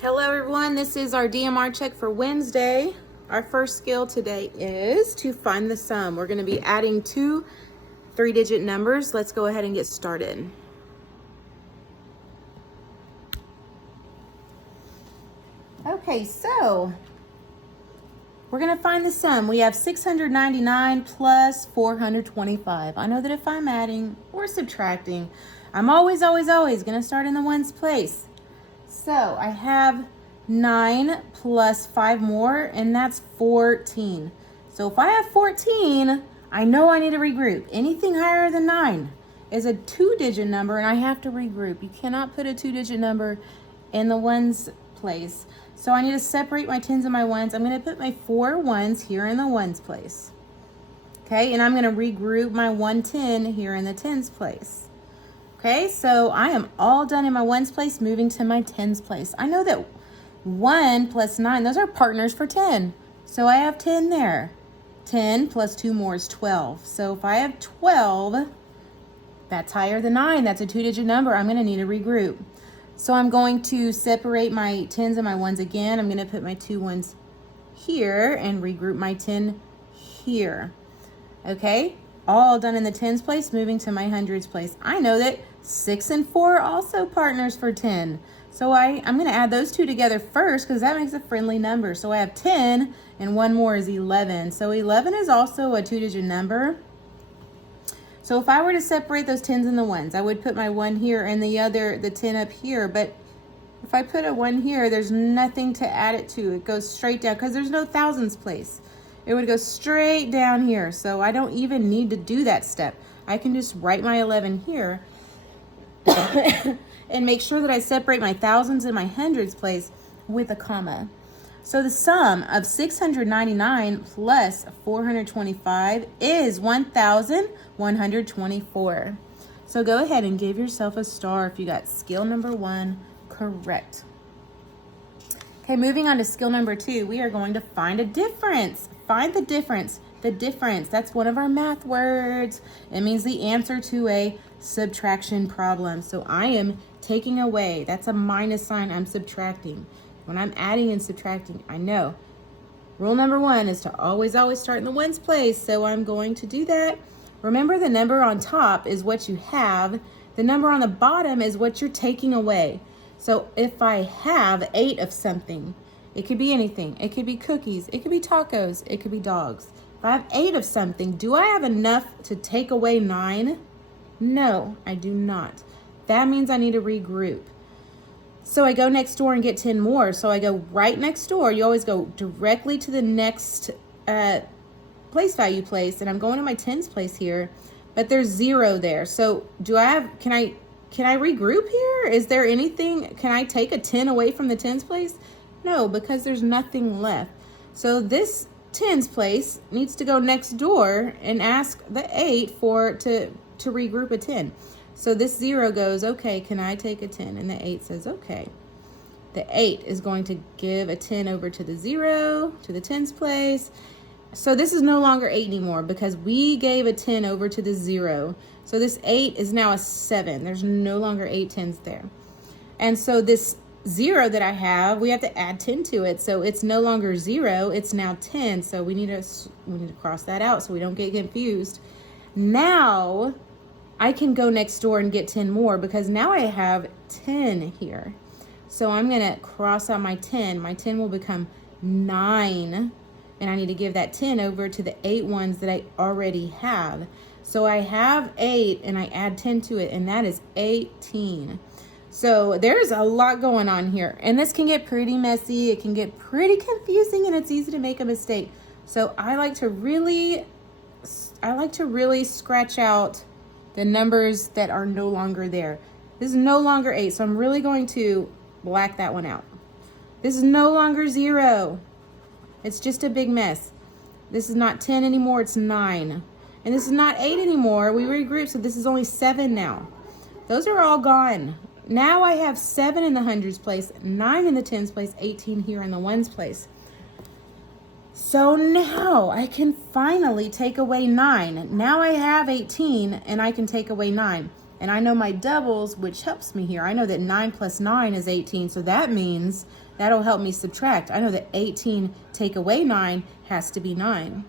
Hello everyone, this is our DMR check for Wednesday. Our first skill today is to find the sum. We're going to be adding two 3-digit numbers. Let's go ahead and get started. Okay, so we're going to find the sum. We have 699 plus 425. I know that if I'm adding or subtracting, I'm always going to start in the ones place. So I have 9 plus 5 more, and that's 14. So if I have 14, I know I need to regroup. Anything higher than 9 is a 2-digit number, and I have to regroup. You cannot put a 2-digit number in the ones place. So I need to separate my tens and my ones. I'm going to put my 4 ones here in the ones place. Okay, and I'm going to regroup my 110 here in the tens place. Okay, so I am all done in my ones place, moving to my tens place. I know that 1 plus 9, those are partners for 10. So I have 10 there. 10 plus 2 more is 12. So if I have 12, that's higher than 9. That's a 2-digit number. I'm going to need to regroup. So I'm going to separate my tens and my ones again. I'm going to put my 2 ones here and regroup my 10 here. Okay, all done in the tens place, moving to my hundreds place. I know that 6 and 4 are also partners for 10. So I'm going to add those two together first because that makes a friendly number. So I have 10 and 1 more is 11. So 11 is also a 2-digit number. So if I were to separate those tens and the ones, I would put my 1 here and the 10 up here. But if I put a 1 here, there's nothing to add it to. It goes straight down because there's no thousands place. It would go straight down here. So I don't even need to do that step. I can just write my 11 here and make sure that I separate my thousands and my hundreds place with a comma. So the sum of 699 plus 425 is 1,124. So go ahead and give yourself a star if you got skill number 1 correct. Okay, moving on to skill number 2, we are going to find a difference. Find the difference. The difference, that's one of our math words. It means the answer to a subtraction problem. So I am taking away. That's a minus sign. I'm subtracting. When I'm adding and subtracting, I know. Rule number 1 is to always start in the ones place. So I'm going to do that. Remember, the number on top is what you have. The number on the bottom is what you're taking away. So if I have 8 of something, it could be anything. It could be cookies. It could be tacos. It could be dogs. If I have 8 of something, do I have enough to take away 9? No, I do not. That means I need to regroup. So I go next door and get 10 more. So I go right next door. You always go directly to the next place value place. And I'm going to my tens place here, but there's 0 there. So can I regroup here? Is there anything, can I take a 10 away from the tens place? No, because there's nothing left. So this tens place needs to go next door and ask the 8 to regroup a 10. So this 0 goes, okay, can I take a 10? And the 8 says, okay. The 8 is going to give a 10 over to the 0, to the tens place. So this is no longer 8 anymore because we gave a 10 over to the 0. So this 8 is now a 7. There's no longer 8 tens there. And so this 0 that I have, we have to add 10 to it. So it's no longer 0, it's now 10. So we need to cross that out so we don't get confused. Now I can go next door and get 10 more because now I have 10 here. So I'm going to cross out my 10. My 10 will become 9. And I need to give that 10 over to the 8 ones that I already have. So I have 8 and I add 10 to it, and that is 18. So there's a lot going on here. And this can get pretty messy. It can get pretty confusing, and it's easy to make a mistake. So I like to really scratch out the numbers that are no longer there. This is no longer 8, so I'm really going to black that one out. This is no longer 0. It's just a big mess. This is not 10 anymore, it's 9. And this is not 8 anymore. We regrouped, so this is only 7 now. Those are all gone. Now I have 7 in the hundreds place, 9 in the tens place, 18 here in the ones place. So now I can finally take away 9. Now I have 18 and I can take away 9. And I know my doubles, which helps me here. I know that 9 plus 9 is 18, so that means that'll help me subtract. I know that 18 take away 9 has to be 9.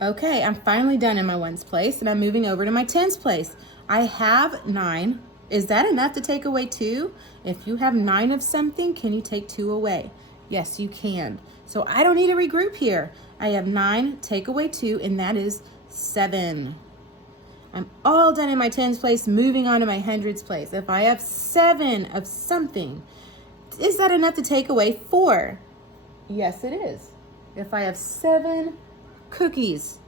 Okay, I'm finally done in my ones place, and I'm moving over to my tens place. I have 9. Is that enough to take away 2? If you have 9 of something, can you take 2 away? Yes, you can. So I don't need to regroup here. I have 9, take away 2, and that is 7. I'm all done in my tens place, moving on to my hundreds place. If I have 7 of something, is that enough to take away 4? Yes, it is. If I have 7 cookies,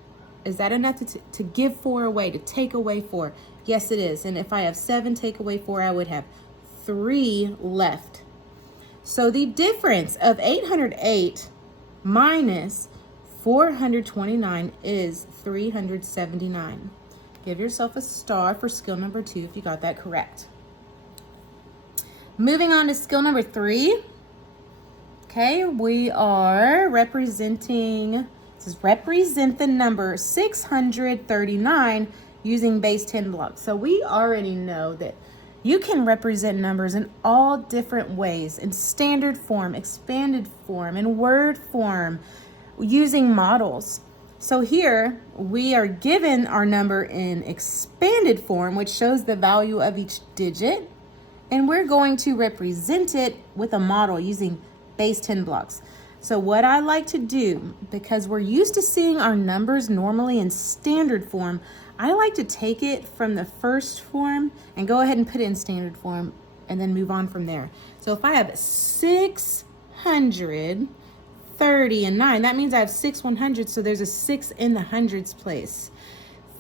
is that enough to give 4 away, to take away 4? Yes, it is. And if I have 7, take away 4, I would have 3 left. So the difference of 808 minus 429 is 379. Give yourself a star for skill number 2 if you got that correct. Moving on to skill number 3. Okay, we are representing, it says represent the number 639 using base 10 blocks. So we already know that you can represent numbers in all different ways, in standard form, expanded form, in word form, using models. So here we are given our number in expanded form, which shows the value of each digit, and we're going to represent it with a model using base 10 blocks. So what I like to do, because we're used to seeing our numbers normally in standard form, I like to take it from the first form and go ahead and put it in standard form and then move on from there. So if I have 630 and 9, that means I have 6 100s, so there's a 6 in the hundreds place.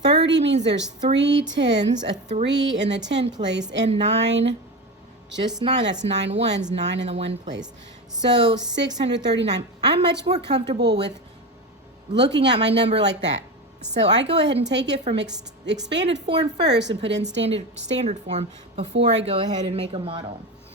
30 means there's 3 tens, a 3 in the 10 place, and 9, just 9, that's 9 ones, 9 in the 1 place. So 639. I'm much more comfortable with looking at my number like that. So I go ahead and take it from expanded form first and put in standard form before I go ahead and make a model.